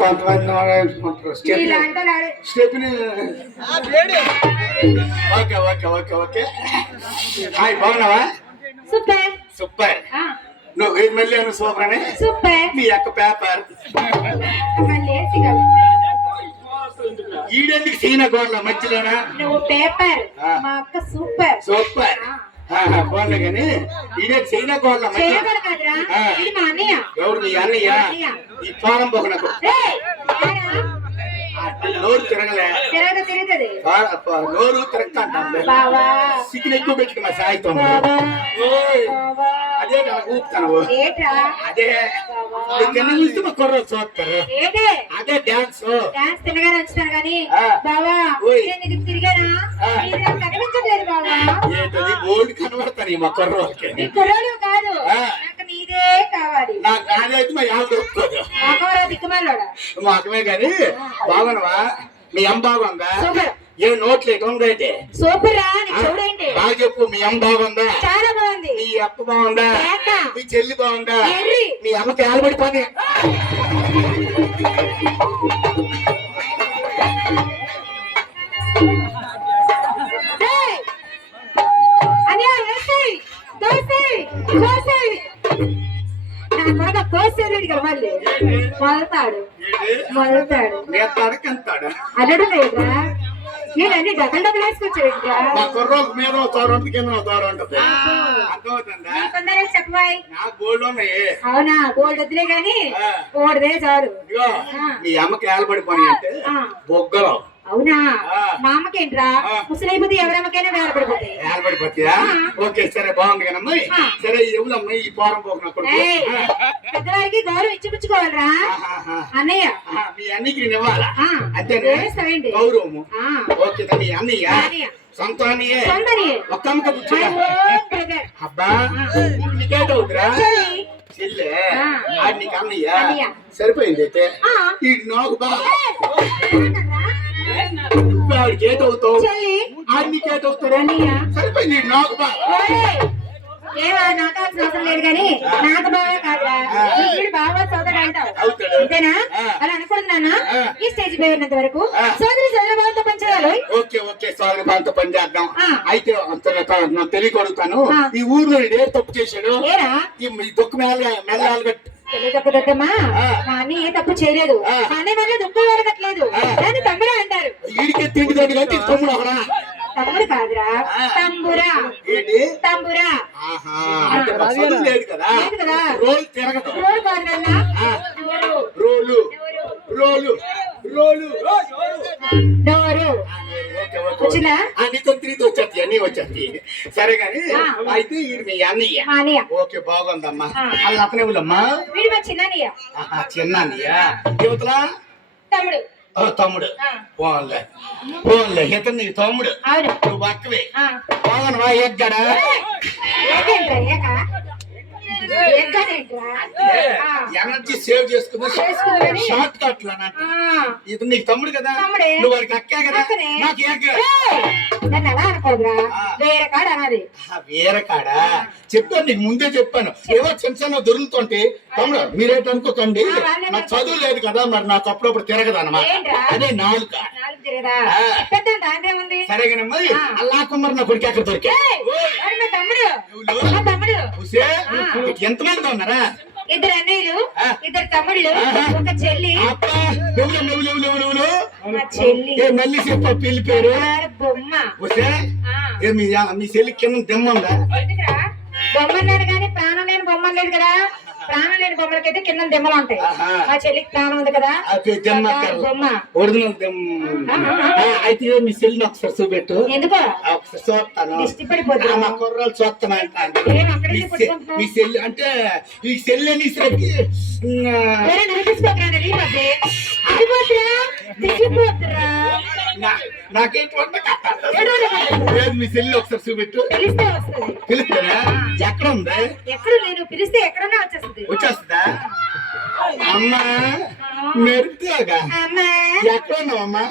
కొంతమంది stepney okay okay okay okay hi బాగున్నావా super super నువ్వు మళ్ళీ అను సూపర్ అని సూపర్ మీ యొక్క పేపర్ ఈడెందుకు సీన గోళ్ళ మధ్యలోనా నువ్వు పేపర్ మా అక్క సూపర్ సూపర్ బాగున్నా కానీ ఈడే సీన గోళ్ళ ఇది మా అన్నయ్య ఎవరు మీ అన్నయ్య ఈ ఫారం పోక నాకు నోరు తిరగలే తిరుగుతుంది నోరు తిరగతా సిగ్గులు ఎక్కువ పెట్టుకు మా సాయితం అదే నాకు ఊపుతాను అదే కింద చూస్తే మా కుర్ర చూస్తారు అదే డాన్స్ తినగానే వచ్చాను కానీ బావా నేను తిరిగానా కనిపించట్లేదు బావా ఏంటది గోల్డ్ కనబడతాను మా కుర్రోకి కుర్రోడు కాదు నాకు నీదే కావాలి నాకు నాదైతే మా యాభై ఒప్పుకోదు దిక్కుమాలోడా మాకమే కానీ బాగున్నావా మీ అమ్మ బాగుందా ఏ నోట్లు ఎటుందైతే సూపర్ రా చూడండి బాగా చెప్పు మీ అమ్మ బాగుందా చాలా బాగుంది మీ అప్ప బాగుందా మీ చెల్లి బాగుందా మీ అమ్మకి ఆలబడిపోయి మళ్ళీ మొదతాడు అల్లడు లేదా నేనండి డబ్బులు డబ్బులు వేసుకొచ్చాడు మా కుర్రోకి మీద తోరంట కింద తోరంట చెప్పబాయ్ గోల్డ్ ఉన్నాయి అవునా గోల్డ్ వద్దులే గాని గోల్డ్దే చాలు మీ అమ్మకి ఏలబడిపోయి అంటే బొగ్గలు అవునా మా అమ్మకేంట్రా ముసలైపోతే ఎవరమ్మకైనా వేలపడిపోతాయి ఏలబడిపోతాయా ఓకే సరే బాగుంది కదమ్మా సరే ఎవరమ్మా ఈ పోరం పోకున్నప్పుడు పెద్దవారికి గౌరవం ఇచ్చిపుచ్చుకోవాలరా అన్నయ్య మీ అన్నికి నేను ఇవ్వాలా అంతేనా గౌరవము ఓకే మీ అన్నయ్య సొంత అన్నయ్యే ఒక్క అమ్మక అబ్బా నీకేట అవుతురా చెల్లె ఆడి నీకు అన్నయ్య సరిపోయింది అయితే ఈ నాకు బాగా ఆడికి ఏటవుతావు ఆడికి ఏటవుతాడు సరిపోయింది నాకు బాగా అవసరం లేదు కానీ నాకు బాగా కాదురా బాగా సోదరు అంటావు అంతేనా అలా అనకూడదు నాన్న ఈ స్టేజ్ పోయినంత వరకు సోదరి సోదరభావంతో పనిచేయాలి ఓకే ఓకే సోదరభావంతో పని చేద్దాం అయితే నాకు తెలియకడుగుతాను ఈ ఊర్లో ఏ తప్పు చేశాడు ఈ దొక్కు మెల్లగా తెలియదమ్మా కానీ ఏ తప్పు చేయలేదు కానీ వల్ల దుఃఖం వరగట్లేదు దాన్ని తమ్ముడు అంటారు వీడికి తిండి తమ్ముడు ఒకరా తమ్ముడు కాదురా తంబురా తంబురా లేదు కదా రోల్ తిరగదు రోల్ కాదు రోలు రోలు రోలు డోరు వచ్చినా నీతో తిరిగి వచ్చేది అన్ని వచ్చేది సరే గాని అయితే మీ అన్నయ్య ఓకే బాగుందమ్మా వాళ్ళు అతనే ఊళ్ళమ్మా వీడు మా చిన్నయ్య చిన్నయ్య యువతలా తమ్ముడు తమ్ముడు పోన్లే పోన్లే ఇతను నీ తమ్ముడు నువ్వు పక్కవే బాగున్నావా ఎగ్గడా ఎనర్జీ సేవ్ చేసుకున్నా షార్ట్ కట్ ఇతను నీకు తమ్ముడు కదా నువ్వు వాడికి అక్కే కదా నాకు వేరే కాడా చెప్పాను నీకు ముందే చెప్పాను ఏవో చిన్న చిన్న దొరుకుతుంటే తమ్ముడు మీరేటనుకోకండి నాకు చదువు లేదు కదా మరి నాకు అప్పుడప్పుడు తిరగదన్నమాట అదే నాలుక సరే కానీ అల్లా కుమ్మరి నా కొడుకు ఎక్కడ దొరికా ఎంతమంది ఉన్నారా ఇద్దరు అన్నయ్యలు ఇద్దరు తమ్ముళ్ళు ఒక చెల్లి చెల్లి మళ్ళీ చెప్ప పెళ్లి పేరు బొమ్మ మీ చెల్లి కింద దెమ్మ ఉందా బొమ్మ అన్నాడు కానీ ప్రాణం లేని బొమ్మ లేదు కదా ప్రాణం లేని బొమ్మలకైతే కింద దెమ్మలు ఉంటాయి మా చెల్లికి ప్రాణం ఉంది కదా బొమ్మ అయితే మీ చెల్లిని ఒకసారి చూపెట్టు ఎందుకో ఒకసారి చూస్తాను ఇష్టపడిపోతుంది మా కుర్రాలు చూస్తాను మీ చెల్లి అంటే ఈ చెల్లి అనేసరికి నాకేంటి మీ చెల్లి ఒకసారి చూపెట్టు పిలుస్తారా ఎక్కడ ఉంది ఎక్కడ నేను పిలిస్తే ఎక్కడన్నా వచ్చేస్తుందా అమ్మా మెరుపుగా ఎక్కడ ఉన్నావు అమ్మా